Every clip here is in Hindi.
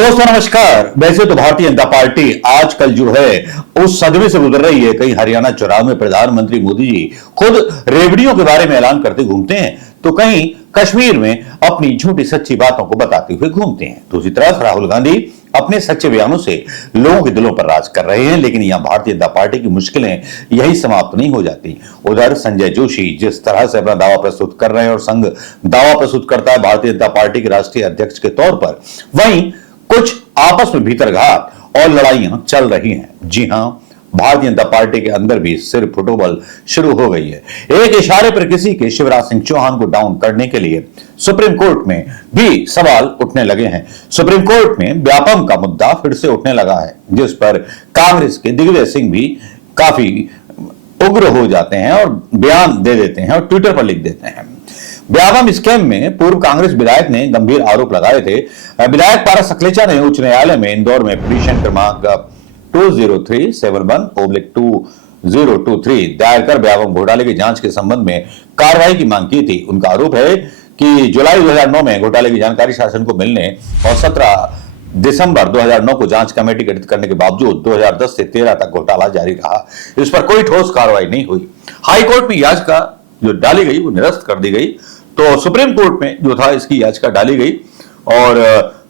दोस्तों नमस्कार। वैसे तो भारतीय जनता पार्टी आजकल जो है उस सदमे से गुजर रही है। कहीं हरियाणा चुनाव में प्रधानमंत्री मोदी जी खुद रेवड़ियों के बारे में ऐलान करते घूमते हैं, तो कहीं कश्मीर में अपनी झूठी सच्ची बातों को बताते हुए घूमते हैं। दूसरी तरफ राहुल गांधी अपने सच्चे बयानों से लोगों के दिलों पर राज कर रहे हैं। लेकिन यहां भारतीय जनता पार्टी की मुश्किलें यही समाप्त नहीं हो जाती। उधर संजय जोशी जिस तरह से अपना दावा प्रस्तुत कर रहे हैं और संघ दावा प्रस्तुत करता है भारतीय जनता पार्टी के राष्ट्रीय अध्यक्ष के तौर पर, वहीं कुछ आपस में भीतरघात और लड़ाइयां चल रही हैं। जी हां, भारतीय जनता पार्टी के अंदर भी सिर फुटबॉल शुरू हो गई है। एक इशारे पर किसी के शिवराज सिंह चौहान को डाउन करने के लिए सुप्रीम कोर्ट में भी सवाल उठने लगे हैं। सुप्रीम कोर्ट में व्यापम का मुद्दा फिर से उठने लगा है, जिस पर कांग्रेस के दिग्विजय सिंह भी काफी उग्र हो जाते हैं और बयान दे देते हैं और ट्विटर पर लिख देते हैं। व्यापम स्कैम में पूर्व कांग्रेस विधायक ने गंभीर आरोप लगाए थे। विधायक पारस सकलेचा ने उच्च न्यायालय में इंदौर में पिटीशन क्रमांक 20371-2023 दायर कर व्यापम घोटाले की जांच के संबंध में कार्रवाई की मांग की थी। उनका आरोप है कि जुलाई 2009 में घोटाले की जानकारी शासन को मिलने और 17 दिसंबर 2009 को जांच कमेटी गठित करने के बावजूद 2010 से 13 तक घोटाला जारी रहा। इस पर कोई ठोस कार्रवाई नहीं हुई। हाईकोर्ट में याचिका जो डाली गई वो निरस्त कर दी गई, तो सुप्रीम कोर्ट में जो था इसकी याचिका डाली गई और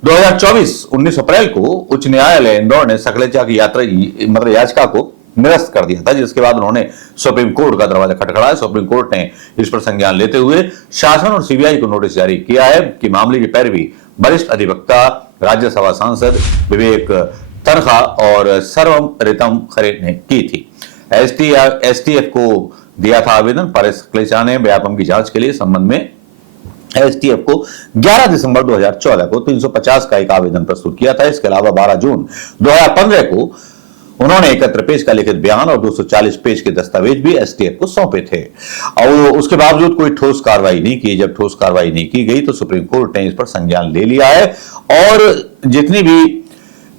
2024 19 अप्रैल को उच्च न्यायालय इंदौर ने सकलेचा की याचिका को निरस्त कर दिया था, जिसके बाद उन्होंने सुप्रीम कोर्ट का दरवाजा खटखड़ाया। सुप्रीम कोर्ट ने इस पर संज्ञान लेते हुए शासन और सीबीआई को नोटिस जारी किया है कि मामले की पैरवी वरिष्ठ अधिवक्ता राज्यसभा सांसद विवेक तनखा और सर्वम रितम खरे ने की थी। एसटीएफ को दिया था आवेदन। पारस सकलेचा ने व्यापम की जांच के लिए संबंध में एसटीएफ को 11 दिसंबर 2014 को 350 का एक आवेदन प्रस्तुत किया था। इसके अलावा 12 जून 2015 को उन्होंने 71 पेज का लिखित बयान और 240 पेज के दस्तावेज भी एसटीएफ को सौंपे थे और उसके बावजूद कोई ठोस कार्रवाई नहीं की। जब ठोस कार्रवाई नहीं की गई तो सुप्रीम कोर्ट ने इस पर संज्ञान ले लिया है और जितनी भी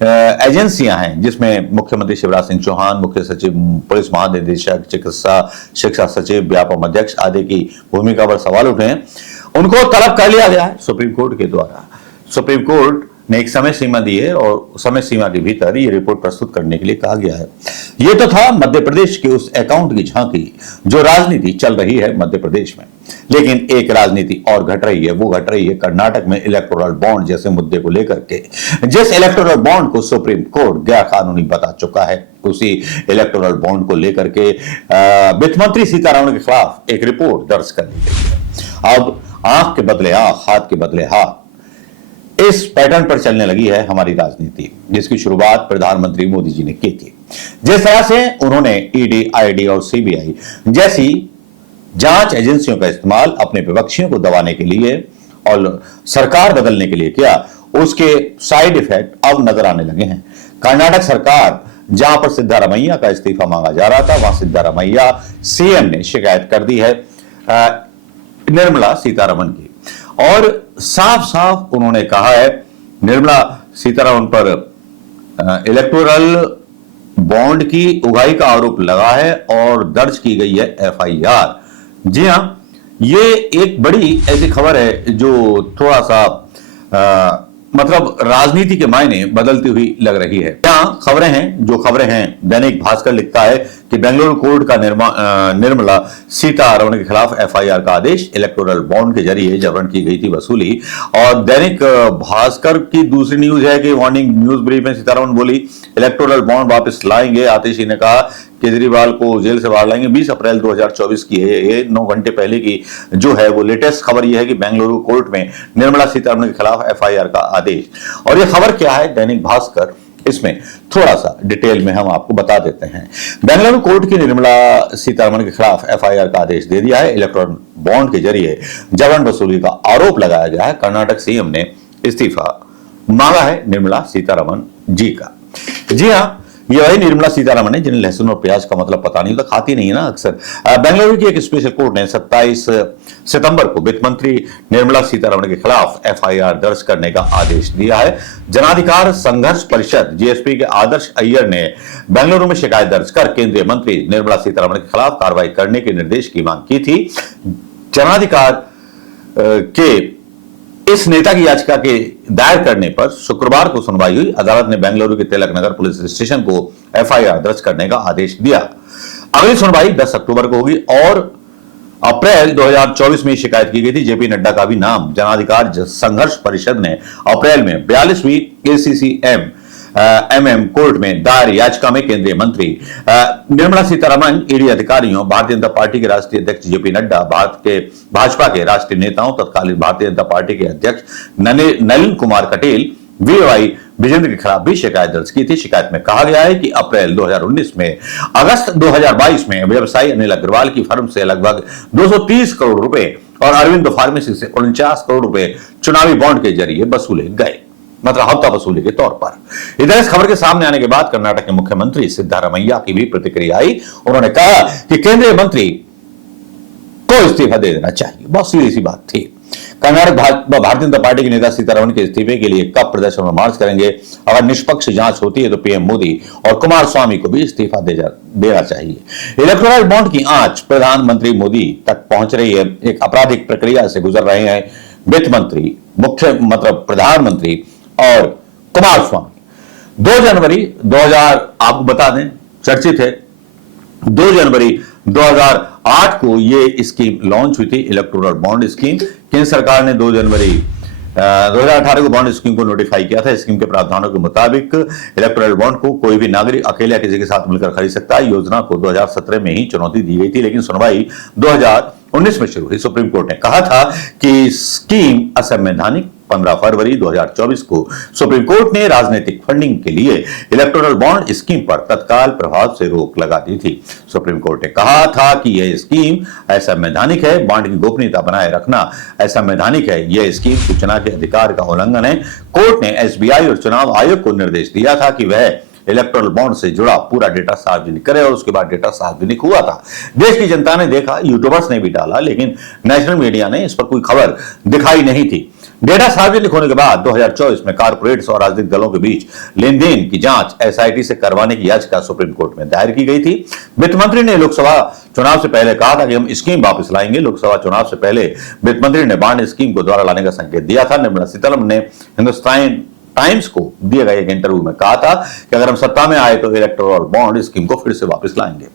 एजेंसियां हैं, जिसमें मुख्यमंत्री शिवराज सिंह चौहान, मुख्य सचिव, पुलिस महानिदेशक, चिकित्सा शिक्षा सचिव, व्यापम अध्यक्ष आदि की भूमिका पर सवाल उठे हैं, उनको तलब कर लिया गया है सुप्रीम कोर्ट के द्वारा। सुप्रीम कोर्ट ने एक समय सीमा दी है और समय सीमा के भीतर ये रिपोर्ट प्रस्तुत करने के लिए कहा गया है। ये तो था मध्य प्रदेश के उस अकाउंट की झांकी जो राजनीति चल रही है मध्य प्रदेश में। लेकिन एक राजनीति और घट रही है, वो घट रही है कर्नाटक में इलेक्टोरल बॉन्ड जैसे मुद्दे को लेकर के। जिस इलेक्टोरल बॉन्ड को सुप्रीम कोर्ट गैर कानूनी बता चुका है, उसी इलेक्टोरल बॉन्ड को लेकर के वित्त मंत्री सीतारमण के खिलाफ एक रिपोर्ट दर्ज कर ली गई है। अब आंख के बदले आंख, हाथ के बदले हाथ, इस पैटर्न पर चलने लगी है हमारी राजनीति, जिसकी शुरुआत प्रधानमंत्री मोदी जी ने की थी। जिस तरह से उन्होंने ईडी, आईडी और सीबीआई जैसी जांच एजेंसियों का इस्तेमाल अपने विपक्षियों को दबाने के लिए और सरकार बदलने के लिए किया, उसके साइड इफेक्ट अब नजर आने लगे हैं। कर्नाटक सरकार जहां पर सिद्धारमैया का इस्तीफा मांगा जा रहा था, वहां सिद्धारमैया सीएम ने शिकायत कर दी है निर्मला सीतारमण की और साफ साफ उन्होंने कहा है निर्मला सीतारमण पर इलेक्टोरल बॉन्ड की उगाही का आरोप लगा है और दर्ज की गई है एफआईआर। जी हां, ये एक बड़ी ऐसी खबर है जो थोड़ा सा मतलब राजनीति के मायने बदलती हुई लग रही है। यहाँ खबरें हैं, दैनिक भास्कर लिखता है कि बेंगलुरु कोर्ट का निर्मला सीतारमण के खिलाफ एफआईआर का आदेश, इलेक्टोरल बॉन्ड के जरिए जबरन की गई थी वसूली। और दैनिक भास्कर की दूसरी न्यूज है कि मॉर्निंग न्यूज ब्रीफ में सीतारमण बोली इलेक्टोरल बॉन्ड वापस लाएंगे। आतिशी ने कहा केजरीवाल को जेल से बाहर लाएंगे। 20 अप्रैल 2024 की है ये, 9 घंटे पहले की जो है वो लेटेस्ट खबर ये है कि बेंगलुरु कोर्ट में निर्मला सीतारमण के खिलाफ एफआईआर का आदेश। और ये खबर क्या है, दैनिक भास्कर इसमें थोड़ा सा डिटेल में हम आपको बता देते हैं। बेंगलुरु कोर्ट की निर्मला सीतारमण के खिलाफ एफआईआर का आदेश दे दिया है। इलेक्टोरल बॉन्ड के जरिए जबरन वसूली का आरोप लगाया गया है। कर्नाटक सीएम ने इस्तीफा मांगा है निर्मला सीतारमण जी का। जी हाँ, ये वही निर्मला सीतारमण है जिन्हें लहसुन और प्याज का मतलब पता नहीं, तो खाती नहीं है ना अक्सर। बेंगलुरु की एक स्पेशल कोर्ट ने 27 सितंबर को वित्त मंत्री निर्मला सीतारमण के खिलाफ एफआईआर दर्ज करने का आदेश दिया है। जनाधिकार संघर्ष परिषद जेएसपी के आदर्श अय्यर ने बेंगलुरु में शिकायत दर्ज कर केंद्रीय मंत्री निर्मला सीतारमण के खिलाफ कार्रवाई करने के निर्देश की मांग की थी। जनाधिकार के इस नेता की याचिका के दायर करने पर शुक्रवार को सुनवाई हुई। अदालत ने बेंगलुरु के तिलक नगर पुलिस स्टेशन को एफआईआर दर्ज करने का आदेश दिया। अगली सुनवाई 10 अक्टूबर को होगी और अप्रैल 2024 में शिकायत की गई थी। जेपी नड्डा का भी नाम जनाधिकार संघर्ष परिषद ने अप्रैल में 42वीं ACCM MM कोर्ट में दायर याचिका में केंद्रीय मंत्री निर्मला सीतारमण, ईडी अधिकारियों, भारतीय जनता पार्टी के राष्ट्रीय अध्यक्ष जेपी नड्डा, भाजपा के राष्ट्रीय नेताओं, तत्कालीन भारतीय जनता पार्टी के अध्यक्ष नलिन कुमार कटेल, VY विजेंद्र के खिलाफ भी शिकायत दर्ज की थी। शिकायत में कहा गया है कि अप्रैल 2019 में अगस्त 2022 में व्यवसायी अनिल अग्रवाल की फर्म से लगभग 230 करोड़ रुपए और अरविंद फार्मेसी से 49 करोड़ रुपए चुनावी बॉन्ड के जरिए वसूले गए, मतलब हफ्ता वसूली के तौर पर। इधर इस खबर के सामने आने के बाद कर्नाटक के मुख्यमंत्री सिद्धारमैया की भी प्रतिक्रिया आई। उन्होंने कहा कि केंद्रीय मंत्री को इस्तीफा दे देना चाहिए। बहुत सीधी सी बात थी। कर्नाटक भारतीय जनता पार्टी के नेता सीतारमण के इस्तीफे के लिए कब प्रदर्शन और मार्च करेंगे? अगर निष्पक्ष जांच होती है तो पीएम मोदी और कुमार स्वामी को भी इस्तीफा देना चाहिए। इलेक्टोरल बॉन्ड की आंच प्रधानमंत्री मोदी तक पहुंच रही है। एक आपराधिक प्रक्रिया से गुजर रहे हैं वित्त मंत्री, प्रधानमंत्री और कुमार स्वामी। 2 जनवरी 2000 आपको बता दें, चर्चित है, 2 जनवरी 2008 को ये स्कीम लॉन्च हुई थी, इलेक्टोरल बॉन्ड स्कीम। केंद्र सरकार ने 2 जनवरी 2018 को बॉन्ड स्कीम को नोटिफाई किया था। स्कीम के प्रावधानों के मुताबिक इलेक्टोरल बॉन्ड को कोई भी नागरिक अकेले या किसी के साथ मिलकर खरीद सकता है। योजना को 2017 में ही चुनौती दी गई थी, लेकिन सुनवाई 2019 में शुरू हुई। सुप्रीम कोर्ट ने कहा था कि स्कीम असंवैधानिक। 15 फरवरी 2024 को सुप्रीम कोर्ट ने राजनीतिक फंडिंग के लिए इलेक्टोरल बॉन्ड स्कीम पर तत्काल प्रभाव से रोक लगा दी थी। सुप्रीम कोर्ट ने कहा था कि यह स्कीम असंवैधानिक है। बॉन्ड की गोपनीयता बनाए रखना असंवैधानिक है। यह स्कीम सूचना के अधिकार का उल्लंघन है। कोर्ट ने SBI और चुनाव आयोग को निर्देश दिया था कि वह इलेक्टोरल बॉन्ड से जुड़ा पूरा डेटा सार्वजनिक करे और उसके बाद डेटा सार्वजनिक हुआ था। देश की जनता ने देखा, यूट्यूबर्स ने भी डाला, लेकिन नेशनल मीडिया ने इस पर कोई खबर दिखाई नहीं थी। डेटा सार्वजनिक होने के बाद 2024 में कारपोरेट्स और राजनीतिक दलों के बीच लेन-देन की जांच SIT से करवाने की याचिका सुप्रीम कोर्ट में दायर की गई थी। वित्त मंत्री ने लोकसभा चुनाव से पहले कहा था कि हम स्कीम वापस लाएंगे। लोकसभा चुनाव से पहले वित्त मंत्री ने बॉन्ड स्कीम को दोबारा लाने का संकेत दिया था। निर्मला सीतारमण ने हिंदुस्तान टाइम्स को दिए गए एक इंटरव्यू में कहा था कि अगर हम सत्ता में आए तो इलेक्टोरल बॉन्ड स्कीम को फिर से वापस लाएंगे।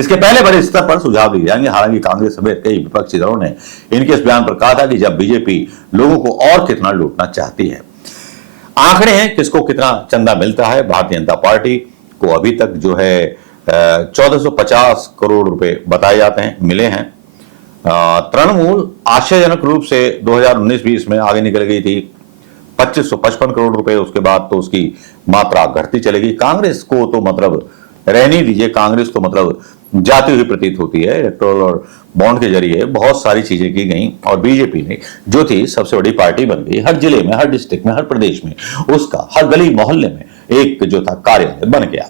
इसके पहले बड़े स्तर पर सुझाव दिए जाएंगे। हालांकि कांग्रेस समेत कई विपक्षी दलों ने इनके इस बयान पर कहा था कि जब बीजेपी लोगों को और कितना लूटना चाहती है। आंकड़े हैं किसको कितना चंदा मिलता है। भारतीय जनता पार्टी को अभी तक जो है 1450 करोड़ रुपए बताए जाते हैं मिले हैं। तृणमूल आश्चर्यजनक रूप से 2019-20 में आगे निकल गई थी 2555 करोड़ रुपए। उसके बाद तो उसकी मात्रा घटती चलेगी। कांग्रेस को तो मतलब रहने दीजिए, कांग्रेस तो मतलब जाती हुई प्रतीत होती है। इलेक्टोरल और बॉन्ड के जरिए बहुत सारी चीजें की गई और बीजेपी ने जो थी सबसे बड़ी पार्टी बन गई। हर जिले में, हर डिस्ट्रिक्ट में, हर प्रदेश में उसका, हर गली मोहल्ले में एक जो था कार्यालय बन गया।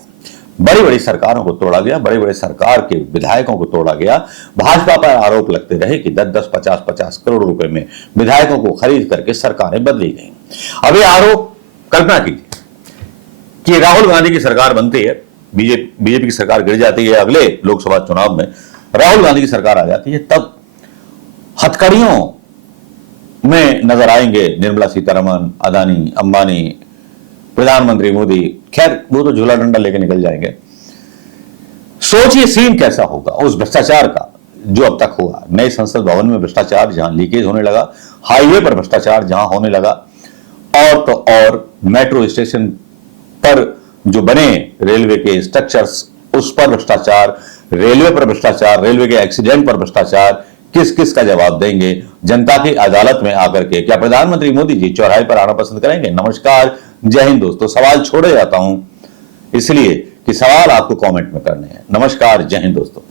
बड़ी बड़ी सरकारों को तोड़ा गया, बड़े बड़े सरकार के विधायकों को तोड़ा गया। भाजपा पर आरोप लगते रहे कि 10-10, 50-50 करोड़ रुपए में विधायकों को खरीद करके सरकारें बदली गई। अब ये आरोप, कल्पना कीजिए कि राहुल गांधी की सरकार बनती है, बीजेपी की सरकार गिर जाती है, अगले लोकसभा चुनाव में राहुल गांधी की सरकार आ जाती है, तब हथकड़ियों में नजर आएंगे निर्मला सीतारमण, अदानी, अंबानी, प्रधानमंत्री मोदी। खैर वो तो झूला डंडा लेके निकल जाएंगे। सोचिए सीन कैसा होगा उस भ्रष्टाचार का जो अब तक हुआ। नए संसद भवन में भ्रष्टाचार जहां लीकेज होने लगा, हाईवे पर भ्रष्टाचार जहां होने लगा, और तो और मेट्रो स्टेशन पर जो बने रेलवे के स्ट्रक्चर्स उस पर भ्रष्टाचार, रेलवे पर भ्रष्टाचार, रेलवे के एक्सीडेंट पर भ्रष्टाचार। किस किस का जवाब देंगे जनता की अदालत में आकर के? क्या प्रधानमंत्री मोदी जी चौराहे पर आना पसंद करेंगे? नमस्कार, जय हिंद दोस्तों। सवाल छोड़े जाता हूं इसलिए कि सवाल आपको कमेंट में करने हैं। नमस्कार, जय हिंद दोस्तों।